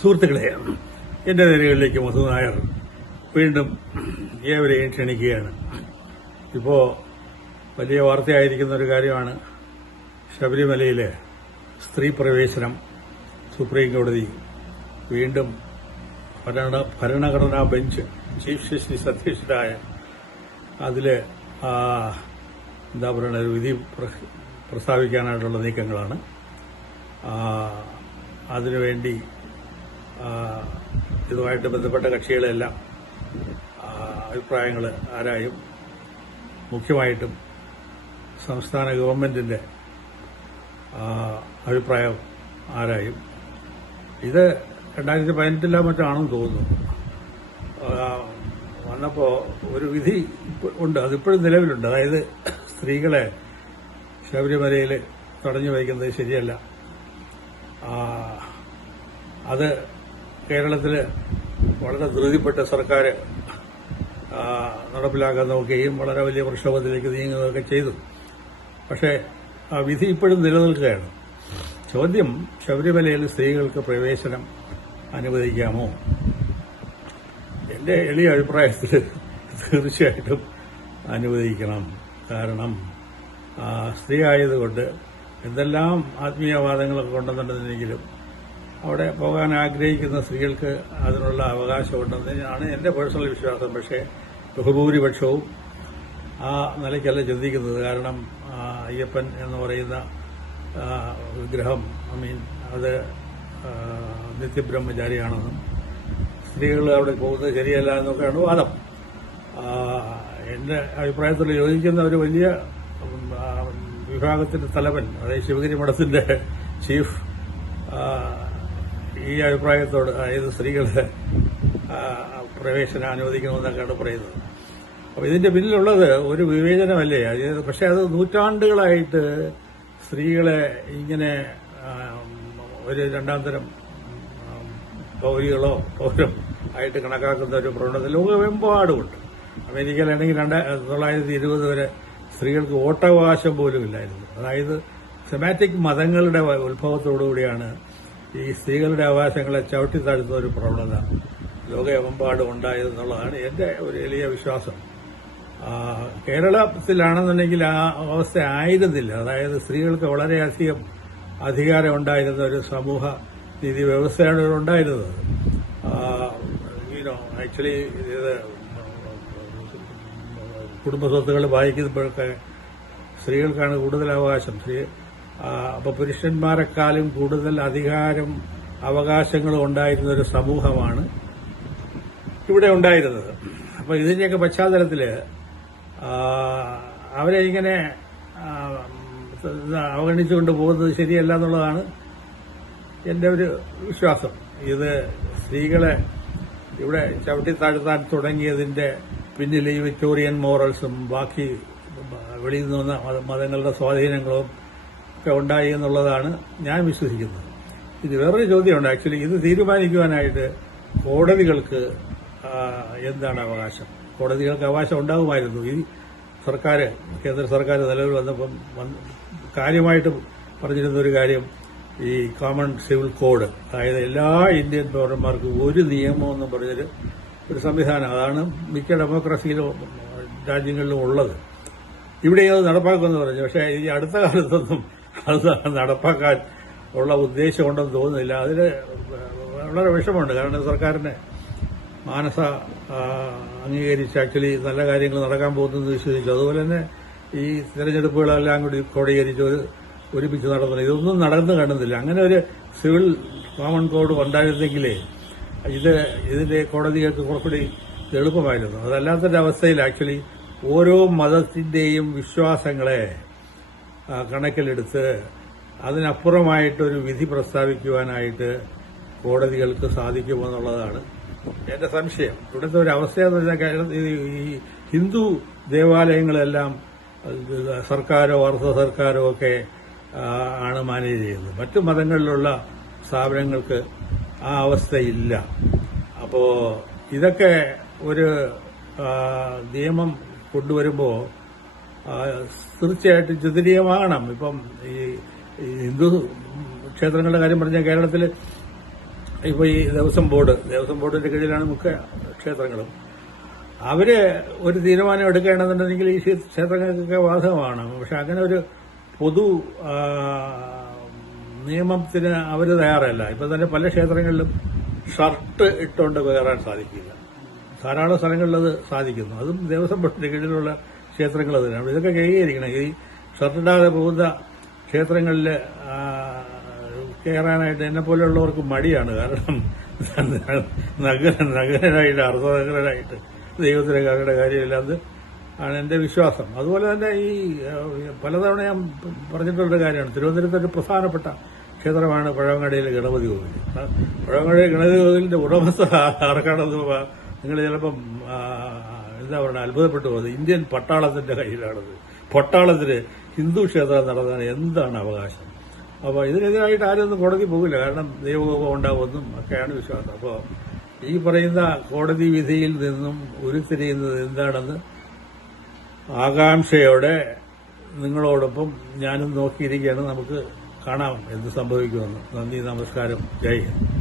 സുഹൃത്തുക്കളെ, എന്റെ നിരകളിലേക്ക് മധു നായർ വീണ്ടും ഏവരെയും ക്ഷണിക്കുകയാണ്. ഇപ്പോ വലിയ വാർത്തയായിരിക്കുന്ന ഒരു കാര്യമാണ് ശബരിമലയിലെ സ്ത്രീ പ്രവേശനം. സുപ്രീം കോടതി വീണ്ടും ഭരണഘടനാ ബെഞ്ച് ചീഫ് ജസ്റ്റിസ് അധ്യക്ഷരായ അതില് എന്താ പറയുക ഒരു വിധി പ്രസ്താവിക്കാനായിട്ടുള്ള നീക്കങ്ങളാണ്. അതിനുവേണ്ടി ഇതുമായിട്ട് ബന്ധപ്പെട്ട കക്ഷികളെല്ലാം അഭിപ്രായങ്ങൾ ആരായും. മുഖ്യമായിട്ടും സംസ്ഥാന ഗവൺമെന്റിന്റെ അഭിപ്രായം ആരായും. ഇത് 2018 മറ്റാണെന്ന് തോന്നുന്നു വന്നപ്പോ ഒരു വിധി ഉണ്ട്, അതിപ്പോഴും നിലവിലുണ്ട്. അതായത് സ്ത്രീകളെ ശബരിമലയിൽ തടഞ്ഞു വയ്ക്കുന്നത് ശരിയല്ല. അത് കേരളത്തിൽ വളരെ ധൃതിപ്പെട്ട സർക്കാർ നടപ്പിലാക്കാൻ നോക്കുകയും വളരെ വലിയ പ്രക്ഷോഭത്തിലേക്ക് നീങ്ങുകയൊക്കെ ചെയ്തു. പക്ഷേ ആ വിധി ഇപ്പോഴും നിലനിൽക്കുകയാണ്. ചോദ്യം, ശബരിമലയിൽ സ്ത്രീകൾക്ക് പ്രവേശനം അനുവദിക്കാമോ? എന്റെ എളിയ അഭിപ്രായത്തിൽ തീർച്ചയായിട്ടും അനുവദിക്കണം. കാരണം സ്ത്രീ ആയതുകൊണ്ട് എന്തെല്ലാം ആത്മീയവാദങ്ങളൊക്കെ കൊണ്ടുവന്നിട്ടുണ്ടെങ്കിലും അവിടെ പോകാൻ ആഗ്രഹിക്കുന്ന സ്ത്രീകൾക്ക് അതിനുള്ള അവകാശമുണ്ടെന്നാണ് എന്റെ പേഴ്സണൽ വിശ്വാസം. പക്ഷേ ബഹുഭൂരിപക്ഷവും ആ നിലയ്ക്കല്ല ചിന്തിക്കുന്നത്. കാരണം അയ്യപ്പൻ എന്ന് പറയുന്ന വിഗ്രഹം അത് നിത്യബ്രഹ്മചാരിയാണെന്നും സ്ത്രീകൾ അവിടെ പോകുന്നത് ശരിയല്ല എന്നൊക്കെയാണ് വാദം. എന്റെ അഭിപ്രായത്തിൽ യോജിക്കുന്ന ഒരു വലിയ വിഭാഗത്തിന്റെ തലവൻ, അതായത് ശിവഗിരി മഠത്തിന്റെ ചീഫ്, ഈ അഭിപ്രായത്തോട്, അതായത് സ്ത്രീകളെ പ്രവേശനം അനുവദിക്കണമെന്നൊക്കെയാണ് പറയുന്നത്. അപ്പൊ ഇതിന്റെ പിന്നിലുള്ളത് ഒരു വിവേചനമല്ലേ? പക്ഷെ അത് നൂറ്റാണ്ടുകളായിട്ട് സ്ത്രീകളെ ഇങ്ങനെ ഒരു രണ്ടാം തരം പൗരികളോ പൗരം ആയിട്ട് കണക്കാക്കുന്ന ഒരു പ്രവണത ലോകമെമ്പാടുമുണ്ട്. അമേരിക്കയിലാണെങ്കിൽ 1920 വരെ സ്ത്രീകൾക്ക് വോട്ടവകാശം പോലും ഇല്ലായിരുന്നു. അതായത് സെമാറ്റിക് മതങ്ങളുടെ ഉത്ഭവത്തോടുകൂടിയാണ് ഈ സ്ത്രീകളുടെ അവകാശങ്ങളെ ചവിട്ടിത്താഴ്ത്തുന്ന ഒരു പ്രവണത ലോകമെമ്പാടും ഉണ്ടായതെന്നുള്ളതാണ് എന്റെ ഒരു വലിയ വിശ്വാസം. കേരളത്തിലാണെന്നുണ്ടെങ്കിൽ ആ അവസ്ഥ ആയിരുന്നില്ല. അതായത് സ്ത്രീകൾക്ക് വളരെയധികം അധികാരം ഉണ്ടായിരുന്ന ഒരു സമൂഹ നീതി വ്യവസ്ഥയാണ് ഉണ്ടായിരുന്നത്. ആക്ച്വലി ഇത് കുടുംബസ്വത്തുകൾ വായിക്കുമ്പോഴൊക്കെ സ്ത്രീകൾക്കാണ് കൂടുതൽ അവകാശം. അപ്പൊ പുരുഷന്മാരെക്കാളും കൂടുതൽ അധികാരം അവകാശങ്ങളും ഉണ്ടായിരുന്ന ഒരു സമൂഹമാണ് ഇവിടെ ഉണ്ടായിരുന്നത്. അപ്പൊ ഇതിന്റെയൊക്കെ പശ്ചാത്തലത്തില് അവരെ ഇങ്ങനെ അവഗണിച്ചുകൊണ്ട് പോകുന്നത് ശരിയല്ല എന്നുള്ളതാണ് എന്റെ ഒരു വിശ്വാസം. ഇത് സ്ത്രീകളെ ഇവിടെ ചവിട്ടിത്താഴ്ത്താൻ തുടങ്ങിയതിന്റെ പിന്നിൽ ഈ വിക്ടോറിയൻ മോറൽസും ബാക്കി വെളിയിൽ നിന്ന് മതങ്ങളുടെ സ്വാധീനങ്ങളും ഒക്കെ ഉണ്ടായി എന്നുള്ളതാണ് ഞാൻ വിശ്വസിക്കുന്നത്. ഇത് വേറൊരു ചോദ്യമുണ്ട്. ആക്ച്വലി ഇത് തീരുമാനിക്കുവാനായിട്ട് കോടതികൾക്ക് എന്താണ് അവകാശം? കോടതികൾക്ക് അവകാശം ഉണ്ടാകുമായിരുന്നു. ഈ സർക്കാർ, കേന്ദ്ര സർക്കാർ നിലവിൽ വന്നപ്പം കാര്യമായിട്ട് പറഞ്ഞിരുന്ന ഒരു കാര്യം, ഈ കോമൺ സിവിൽ കോഡ്, അതായത് എല്ലാ ഇന്ത്യൻ പൌരന്മാർക്കും ഒരു നിയമം എന്ന് പറഞ്ഞൊരു ഒരു സംവിധാനം, അതാണ് മിക്ക ഡെമോക്രസിയിലും രാജ്യങ്ങളിലും ഉള്ളത്. ഇവിടെയും അത് നടപ്പാക്കുമെന്ന് പറഞ്ഞു. പക്ഷേ ഈ അടുത്ത കാലത്തൊന്നും അത് നടപ്പാക്കാൻ ഉള്ള ഉദ്ദേശമുണ്ടെന്ന് തോന്നുന്നില്ല. അതിൽ വളരെ വിഷമമുണ്ട്. കാരണം സർക്കാരിനെ മാനസ അംഗീകരിച്ച് ആക്ച്വലി നല്ല കാര്യങ്ങൾ നടക്കാൻ പോകുന്നത് വിശ്വസിച്ചു. അതുപോലെ തന്നെ ഈ തെരഞ്ഞെടുപ്പുകളെല്ലാം കൂടി ക്രോഡീകരിച്ച് ഒരുമിച്ച് നടത്തുന്നത്, ഇതൊന്നും നടന്നു കാണുന്നില്ല. അങ്ങനെ ഒരു സിവിൽ കോമൺ കോഡ് ഉണ്ടായിരുന്നെങ്കിലേ ഇതിന്റെ കോടതികൾക്ക് കുറച്ചുകൂടി എളുപ്പമായിരുന്നു. അതല്ലാത്തൊരവസ്ഥയിൽ ആക്ച്വലി ഓരോ മതത്തിന്റെയും വിശ്വാസങ്ങളെ കണക്കിലെടുത്ത് അതിനപ്പുറമായിട്ടൊരു വിധി പ്രസ്താവിക്കുവാനായിട്ട് കോടതികൾക്ക് സാധിക്കുമെന്നുള്ളതാണ് എന്റെ സംശയം. ഇവിടുത്തെ ഒരു അവസ്ഥയെന്ന് പറഞ്ഞാൽ ഈ ഹിന്ദു ദേവാലയങ്ങളെല്ലാം സർക്കാരോ അർദ്ധ സർക്കാരോ ഒക്കെ ആണ് മാനേജ് ചെയ്യുന്നത്. മറ്റു മതങ്ങളിലുള്ള സ്ഥാപനങ്ങൾക്ക് ആ അവസ്ഥയില്ല. അപ്പോ ഇതൊക്കെ ഒരു നിയമം കൊണ്ടുവരുമ്പോൾ തീർച്ചയായിട്ടും ചിന്തനീയമാകണം. ഇപ്പം ഈ ഹിന്ദു ക്ഷേത്രങ്ങളുടെ കാര്യം പറഞ്ഞാൽ കേരളത്തിൽ ഇപ്പോൾ ഈ ദേവസ്വം ബോർഡിന്റെ കീഴിലാണ് മുഖ്യ ക്ഷേത്രങ്ങളും. അവര് ഒരു തീരുമാനം എടുക്കുകയാണെന്നുണ്ടെങ്കിൽ ഈ ക്ഷേത്രങ്ങൾക്കൊക്കെ ബാധകമാണ്. പക്ഷെ അങ്ങനെ ഒരു പൊതു നിയമത്തിന് അവർ തയ്യാറല്ല. ഇപ്പൊ തന്നെ പല ക്ഷേത്രങ്ങളിലും ഷർട്ട് ഇട്ടുകൊണ്ട് കയറാൻ സാധിക്കില്ല. ധാരാളം സ്ഥലങ്ങളിൽ അത് സാധിക്കുന്നു. അതും ദേവസ്വം ബോർഡിന്റെ കീഴിലുള്ള ക്ഷേത്രങ്ങൾ തന്നെയാണ്. ഇതൊക്കെ കൈകരിക്കണം. ഈ ഷർട്ടിടാതെ പോകുന്ന ക്ഷേത്രങ്ങളിൽ കയറാനായിട്ട് എന്നെ പോലെയുള്ളവർക്ക് മടിയാണ്. കാരണം നഗരനായിട്ട് അർദ്ധനഗരനായിട്ട് ദൈവത്തിനെ കാണേണ്ട കാര്യമില്ല. അത് ആണ് എന്റെ വിശ്വാസം. അതുപോലെ തന്നെ ഈ പലതവണ ഞാൻ പറഞ്ഞിട്ടുള്ള കാര്യമാണ്, തിരുവനന്തപുരത്ത് ഒരു പ്രധാനപ്പെട്ട ക്ഷേത്രമാണ് പഴവങ്ങാടിയിലെ ഗണപതി കോവിൽ. പഴവങ്ങാടി ഗണപതി കോവിലിന്റെ ഉടമസ്ഥ ആർക്കാണെന്ന് നിങ്ങൾ ചിലപ്പം എന്താ പറയുക, അത്ഭുതപ്പെട്ടു പോകുന്നത്. ഇന്ത്യൻ പട്ടാളത്തിന്റെ കയ്യിലാണത്. പട്ടാളത്തിന് ഹിന്ദു ക്ഷേത്രം നടത്താൻ എന്താണ് അവകാശം? അപ്പോൾ ഇതിനെതിരായിട്ട് ആരൊന്നും കോടതി പോകില്ല. കാരണം ദൈവകോപം ഉണ്ടാവുമെന്നും ഒക്കെയാണ് വിശ്വാസം. അപ്പോൾ ഈ പറയുന്ന കോടതി വിധിയിൽ നിന്നും ഉരുത്തിരിയുന്നത് എന്താണെന്ന് ആകാംക്ഷയോടെ നിങ്ങളോടൊപ്പം ഞാനും നോക്കിയിരിക്കുകയാണ്. നമുക്ക് കാണാം എന്ത് സംഭവിക്കുമെന്ന്. നന്ദി, നമസ്കാരം, ജയ് ഹിന്ദ്.